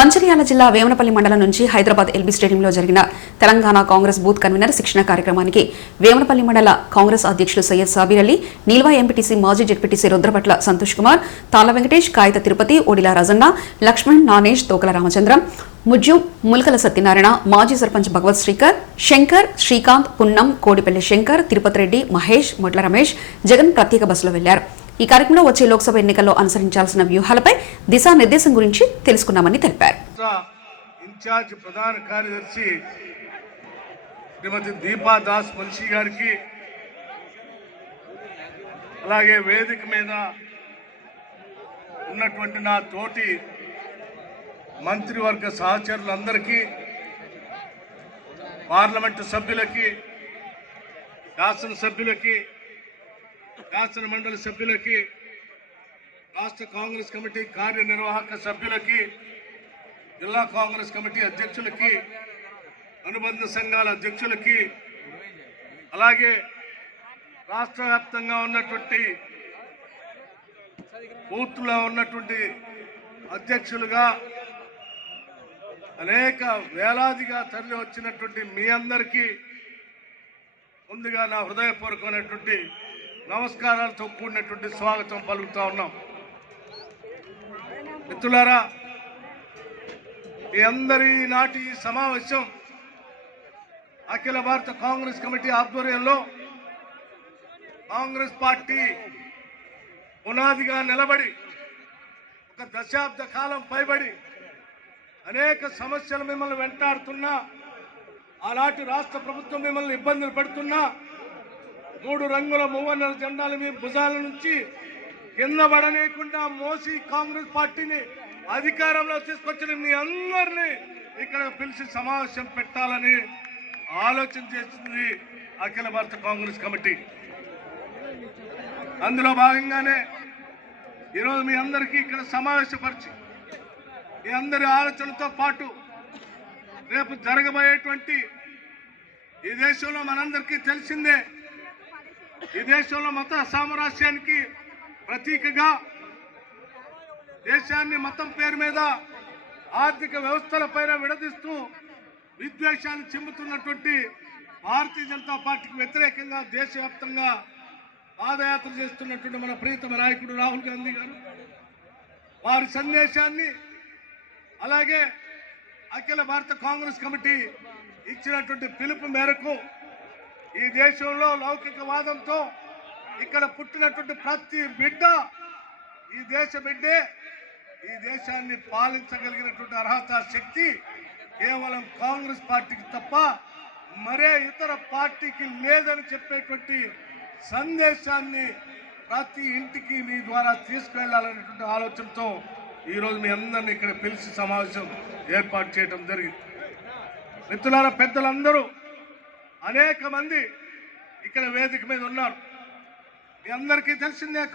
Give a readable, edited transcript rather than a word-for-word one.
మంచిర్యాల జిల్లా వేమనపల్లి మండలం నుంచి హైదరాబాద్ ఎల్బీ స్టేడియంలో జరిగిన తెలంగాణ కాంగ్రెస్ బూత్ కన్వీనర్ శిక్షణ కార్యక్రమానికి వేమనపల్లి మండల కాంగ్రెస్ అధ్యక్షులు సయ్యద్ సాబీర్ అలీ, నీల్వా ఎంపీటీసీ మాజీ జెడ్పీటీసీ రుద్రపట్ల సంతోష్ కుమార్, తాళ్ల వెంకటేష్, కాయిత తిరుపతి, ఓడిలా రాజన్న, లక్ష్మణ్, నానేష్, తోకల రామచంద్రం, ముజ్జు, ముల్కల సత్యనారాయణ, మాజీ సర్పంచ్ భగవత్ శ్రీకర్, శంకర్, శ్రీకాంత్, పున్నం, కోడిపల్లి శంకర్, తిరుపతి రెడ్డి, మహేష్, మొట్ల రమేష్, జగన్ ప్రత్యేక బస్సులో వెళ్లారు. ఈ కార్యక్రమంలో వచ్చే లోక్సభ ఎన్నికల్లో అనుసరించాల్సిన వ్యూహాలపై దిశానిర్దేశం గురించి తెలుసుకున్నామని తెలిపారు. ఇన్ఛార్జ్ ప్రధాన కార్యదర్శి శ్రీమతి దీపా దాస్ మున్షి గారికి, అలాగే వేదిక మీద ఉన్నటువంటి నా తోటి మంత్రివర్గ సహచరులందరికీ, పార్లమెంటు సభ్యులకి, శాసనసభ్యులకి, శాసన మండలి సభ్యులకి, రాష్ట్ర కాంగ్రెస్ కమిటీ కార్యనిర్వాహక సభ్యులకి, జిల్లా కాంగ్రెస్ కమిటీ అధ్యక్షులకి, అనుబంధ సంఘాల అధ్యక్షులకి, అలాగే రాష్ట్ర వ్యాప్తంగా ఉన్నటువంటి బూత్లో ఉన్నటువంటి అధ్యక్షులుగా అనేక వేలాదిగా తరలి వచ్చినటువంటి మీ అందరికీ ముందుగా నా హృదయపూర్వకమైనటువంటి నమస్కారాలతో కూడినటువంటి స్వాగతం పలుకుతా ఉన్నాం. మిత్రులారా, మీ అందరి నాటి సమావేశం అఖిల భారత కాంగ్రెస్ కమిటీ ఆధ్వర్యంలో కాంగ్రెస్ పార్టీ పునాదిగా నిలబడి ఒక దశాబ్ద కాలం పైబడి అనేక సమస్యలు మిమ్మల్ని వెంటాడుతున్నా, ఆనాటి రాష్ట్ర ప్రభుత్వం మిమ్మల్ని ఇబ్బందులు పెడుతున్నా, 3 రంగుల మూవన్నర జెండాలు మీ భుజాల నుంచి కింద పడనీయకుండా మోసి కాంగ్రెస్ పార్టీని అధికారంలో తీసుకొచ్చిన మీ అందరినీ ఇక్కడ పిలిచి సమావేశం పెట్టాలని ఆలోచన చేస్తుంది అఖిల భారత కాంగ్రెస్ కమిటీ. అందులో భాగంగానే ఈరోజు మీ అందరికీ ఇక్కడ సమావేశపరిచి మీ అందరి ఆలోచనతో పాటు రేపు జరగబోయేటువంటి, ఈ దేశంలో మనందరికీ తెలిసిందే, ఈ దేశంలో మత సామరస్యానికి ప్రతీకగా దేశాన్ని మతం పేరు మీద ఆర్థిక వ్యవస్థలపైన విడదీస్తూ విద్వేషాన్ని చిమ్ముతున్నటువంటి భారతీయ జనతా పార్టీకి వ్యతిరేకంగా దేశవ్యాప్తంగా పాదయాత్ర చేస్తున్నటువంటి మన ప్రియతమ నాయకుడు రాహుల్ గాంధీ గారు వారి సందేశాన్ని, అలాగే అఖిల భారత కాంగ్రెస్ కమిటీ ఇచ్చినటువంటి పిలుపు మేరకు ఈ దేశంలో లౌకికవాదంతో ఇక్కడ పుట్టినటువంటి ప్రతి బిడ్డ ఈ దేశ బిడ్డే, ఈ దేశాన్ని పాలించగలిగినటువంటి అర్హత, శక్తి కేవలం కాంగ్రెస్ పార్టీకి తప్ప మరే ఇతర పార్టీకి లేదని చెప్పేటువంటి సందేశాన్ని ప్రతి ఇంటికి మీ ద్వారా తీసుకువెళ్లాలనేటువంటి ఆలోచనతో ఈరోజు మీ అందరినీ ఇక్కడ పిలిచి సమావేశం ఏర్పాటు చేయడం జరిగింది. మిత్రులారా, పెద్దలందరూ అనేక మంది ఇక్కడ వేదిక మీద ఉన్నారు. మీ అందరికీ తెలిసిందే,